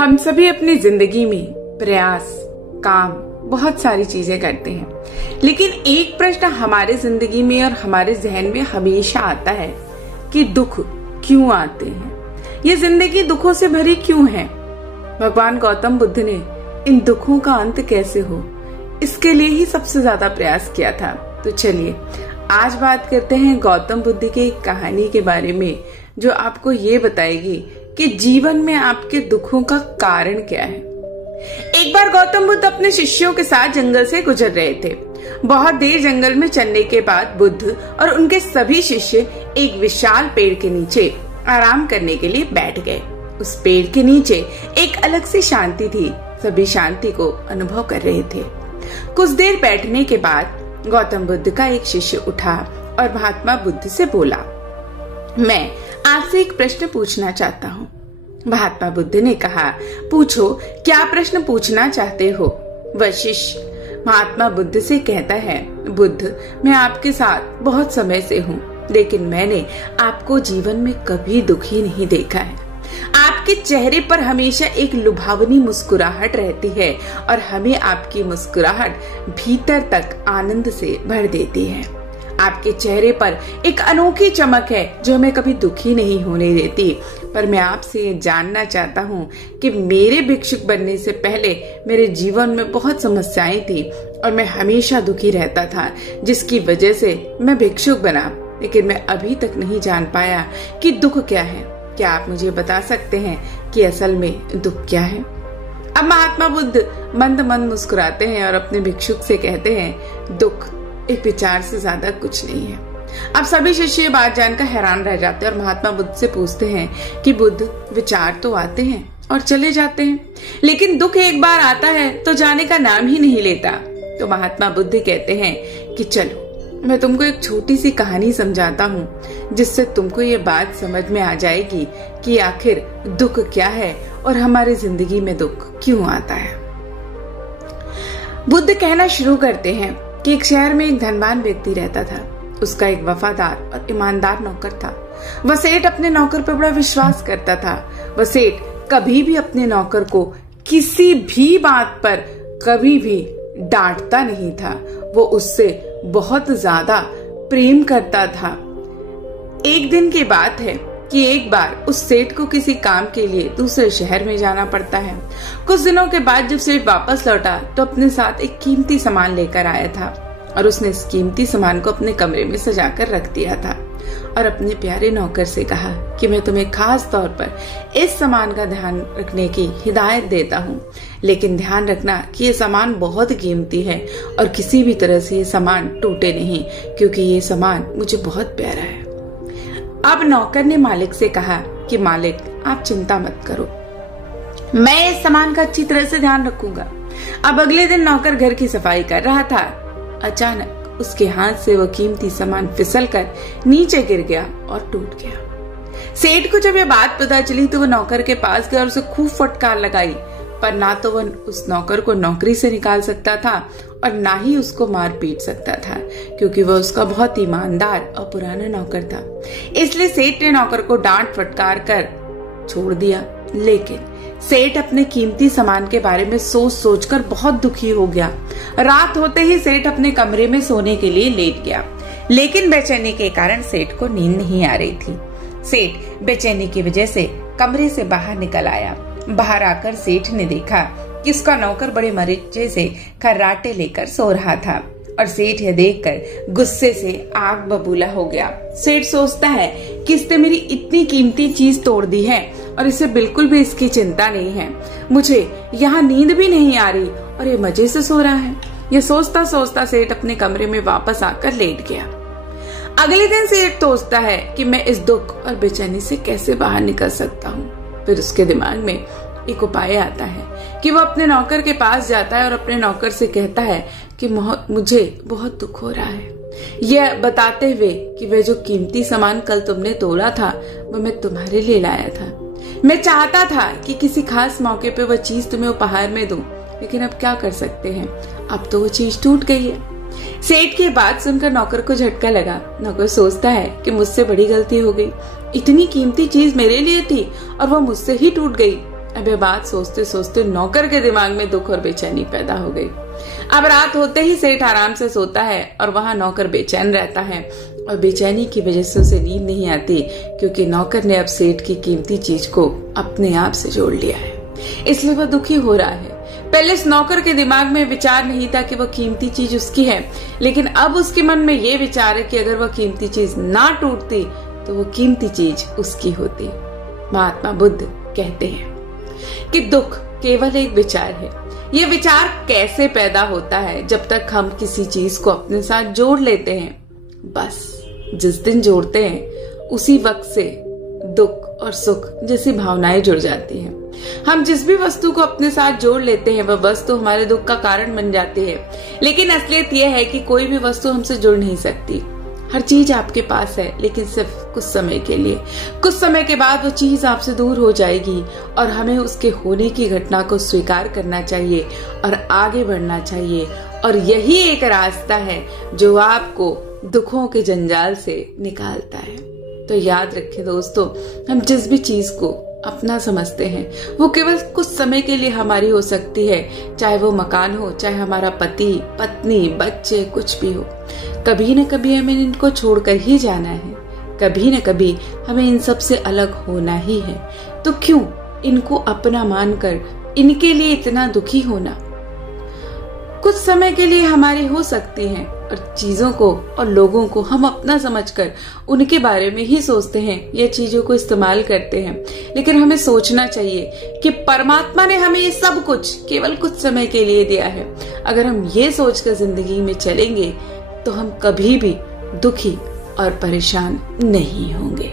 हम सभी अपनी जिंदगी में प्रयास, काम, बहुत सारी चीजें करते हैं, लेकिन एक प्रश्न हमारे जिंदगी में और हमारे जहन में हमेशा आता है कि दुख क्यों आते हैं? ये जिंदगी दुखों से भरी क्यों है? भगवान गौतम बुद्ध ने इन दुखों का अंत कैसे हो, इसके लिए ही सबसे ज्यादा प्रयास किया था। तो चलिए आज बात करते हैं गौतम बुद्ध की एक कहानी के बारे में, जो आपको ये बताएगी कि जीवन में आपके दुखों का कारण क्या है। एक बार गौतम बुद्ध अपने शिष्यों के साथ जंगल से गुजर रहे थे। बहुत देर जंगल में चलने के बाद बुद्ध और उनके सभी शिष्य एक विशाल पेड़ के नीचे आराम करने के लिए बैठ गए। उस पेड़ के नीचे एक अलग सी शांति थी। सभी शांति को अनुभव कर रहे थे। कुछ देर बैठने के बाद गौतम बुद्ध का एक शिष्य उठा और महात्मा बुद्ध से बोला, मैं आपसे एक प्रश्न पूछना चाहता हूँ। महात्मा बुद्ध ने कहा, पूछो, क्या प्रश्न पूछना चाहते हो? वह शिष्य महात्मा बुद्ध से कहता है, बुद्ध, मैं आपके साथ बहुत समय से हूँ, लेकिन मैंने आपको जीवन में कभी दुखी नहीं देखा है। आपके चेहरे पर हमेशा एक लुभावनी मुस्कुराहट रहती है और हमें आपकी मुस्कुराहट भीतर तक आनंद से भर देती है। आपके चेहरे पर एक अनोखी चमक है जो हमें कभी दुखी नहीं होने देती। पर मैं आपसे ये जानना चाहता हूँ कि मेरे भिक्षुक बनने से पहले मेरे जीवन में बहुत समस्याएं थी और मैं हमेशा दुखी रहता था, जिसकी वजह से मैं भिक्षुक बना। लेकिन मैं अभी तक नहीं जान पाया कि दुख क्या है। क्या आप मुझे बता सकते हैं कि असल में दुख क्या है? अब महात्मा बुद्ध मंद मंद मुस्कुराते हैं और अपने भिक्षुक से कहते हैं, दुख एक विचार से ज्यादा कुछ नहीं है। अब सभी शिष्य बात जानकर हैरान रह जाते हैं और महात्मा बुद्ध से पूछते हैं कि बुद्ध, विचार तो आते हैं और चले जाते हैं, लेकिन दुख एक बार आता है तो जाने का नाम ही नहीं लेता। तो महात्मा बुद्ध कहते हैं कि चलो मैं तुमको एक छोटी सी कहानी समझाता हूँ, जिससे तुमको ये बात समझ में आ जाएगी कि आखिर दुख क्या है और हमारी जिंदगी में दुख क्यों आता है। बुद्ध कहना शुरू करते हैं कि एक शहर में एक धनवान व्यक्ति रहता था। उसका एक वफादार और ईमानदार नौकर था। वह सेठ अपने नौकर पर बड़ा विश्वास करता था। वह सेठ कभी भी अपने नौकर को किसी भी बात पर कभी भी डांटता नहीं था। वो उससे बहुत ज्यादा प्रेम करता था। एक दिन की बात है कि एक बार उस सेठ को किसी काम के लिए दूसरे शहर में जाना पड़ता है। कुछ दिनों के बाद जब सेठ वापस लौटा तो अपने साथ एक कीमती सामान लेकर आया था और उसने इस कीमती सामान को अपने कमरे में सजाकर रख दिया था और अपने प्यारे नौकर से कहा कि मैं तुम्हें खास तौर पर इस सामान का ध्यान रखने की हिदायत देता हूँ, लेकिन ध्यान रखना कि ये सामान बहुत कीमती है और किसी भी तरह से ये सामान टूटे नहीं, क्योंकि ये सामान मुझे बहुत प्यारा है। अब नौकर ने मालिक से कहा कि मालिक, आप चिंता मत करो, मैं इस सामान का अच्छी तरह से ध्यान रखूंगा। अब अगले दिन नौकर घर की सफाई कर रहा था। अचानक उसके हाथ से वो कीमती सामान फिसलकर नीचे गिर गया और टूट गया। सेठ को जब ये बात पता चली तो वो नौकर के पास गया और उसे खूब फटकार लगाई, पर ना तो वह उस नौकर को नौकरी से निकाल सकता था और ना ही उसको मार पीट सकता था, क्योंकि वह उसका बहुत ईमानदार और पुराना नौकर था। इसलिए सेठ ने नौकर को डांट फटकार कर छोड़ दिया। लेकिन सेठ अपने कीमती सामान के बारे में सोच सोचकर बहुत दुखी हो गया। रात होते ही सेठ अपने कमरे में सोने के लिए लेट गया, लेकिन बेचैनी के कारण सेठ को नींद नहीं आ रही थी। सेठ बेचैनी की वजह से कमरे से बाहर निकल आया। बाहर आकर सेठ ने देखा कि उसका नौकर बड़े मरीचे से खर्राटे लेकर सो रहा था और सेठ यह देखकर गुस्से से आग बबूला हो गया। सेठ सोचता है कि इसने मेरी इतनी कीमती चीज तोड़ दी है और इसे बिल्कुल भी इसकी चिंता नहीं है। मुझे यहाँ नींद भी नहीं आ रही और ये मजे से सो रहा है। ये सोचता सोचता सेठ अपने कमरे में वापस आकर लेट गया। अगले दिन सेठ सोचता है कि मैं इस दुख और बेचैनी से कैसे बाहर निकल सकता हूँ। फिर उसके दिमाग में एक उपाय आता है कि वो अपने नौकर के पास जाता है और अपने नौकर से कहता है कि मुझे बहुत दुख हो रहा है, यह बताते हुए कि वह जो कीमती सामान कल तुमने तोड़ा था वो मैं तुम्हारे लिए लाया था। मैं चाहता था कि किसी खास मौके पे वह चीज तुम्हें उपहार में दूं, लेकिन अब क्या कर सकते हैं, अब तो वो चीज टूट गई है। सेठ की बात सुनकर नौकर को झटका लगा। नौकर सोचता है कि मुझसे बड़ी गलती हो गई। इतनी कीमती चीज मेरे लिए थी और वो मुझसे ही टूट गई। अब ये बात सोचते सोचते नौकर के दिमाग में दुख और बेचैनी पैदा हो गई। अब रात होते ही सेठ आराम से सोता है और वहां नौकर बेचैन रहता है और बेचैनी की वजह से उसे नींद नहीं आती, क्योंकि नौकर ने अब सेठ की कीमती चीज को अपने आप से जोड़ लिया है, इसलिए वह दुखी हो रहा है। पहले इस नौकर के दिमाग में विचार नहीं था कि वह कीमती चीज उसकी है, लेकिन अब उसके मन में यह विचार है कि अगर वह कीमती चीज ना टूटती तो वो कीमती चीज उसकी होती। महात्मा बुद्ध कहते हैं कि दुख केवल एक विचार है। यह विचार कैसे पैदा होता है? जब तक हम किसी चीज को अपने साथ जोड़ लेते हैं। बस जिस दिन जोड़ते हैं उसी वक्त से दुख और सुख जैसी भावनाएं जुड़ जाती हैं। हम जिस भी वस्तु को अपने साथ जोड़ लेते हैं वह वस्तु हमारे दुख का कारण बन जाती है। लेकिन असलियत यह है कि कोई भी वस्तु हमसे जुड़ नहीं सकती। हर चीज आपके पास है, लेकिन सिर्फ कुछ समय के लिए। कुछ समय के बाद वो चीज आपसे दूर हो जाएगी और हमें उसके होने की घटना को स्वीकार करना चाहिए और आगे बढ़ना चाहिए। और यही एक रास्ता है जो आपको दुखों के जंजाल से निकालता है। तो याद रखें दोस्तों, हम जिस भी चीज को अपना समझते हैं वो केवल कुछ समय के लिए हमारी हो सकती है, चाहे वो मकान हो, चाहे हमारा पति, पत्नी, बच्चे, कुछ भी हो। कभी न कभी हमें इनको छोड़कर ही जाना है, कभी न कभी हमें इन सब से अलग होना ही है। तो क्यों इनको अपना मानकर इनके लिए इतना दुखी होना? कुछ समय के लिए हमारी हो सकती हैं और चीजों को और लोगों को हम अपना समझकर उनके बारे में ही सोचते हैं, ये चीजों को इस्तेमाल करते हैं। लेकिन हमें सोचना चाहिए कि परमात्मा ने हमें ये सब कुछ केवल कुछ समय के लिए दिया है। अगर हम ये सोचकर जिंदगी में चलेंगे तो हम कभी भी दुखी और परेशान नहीं होंगे।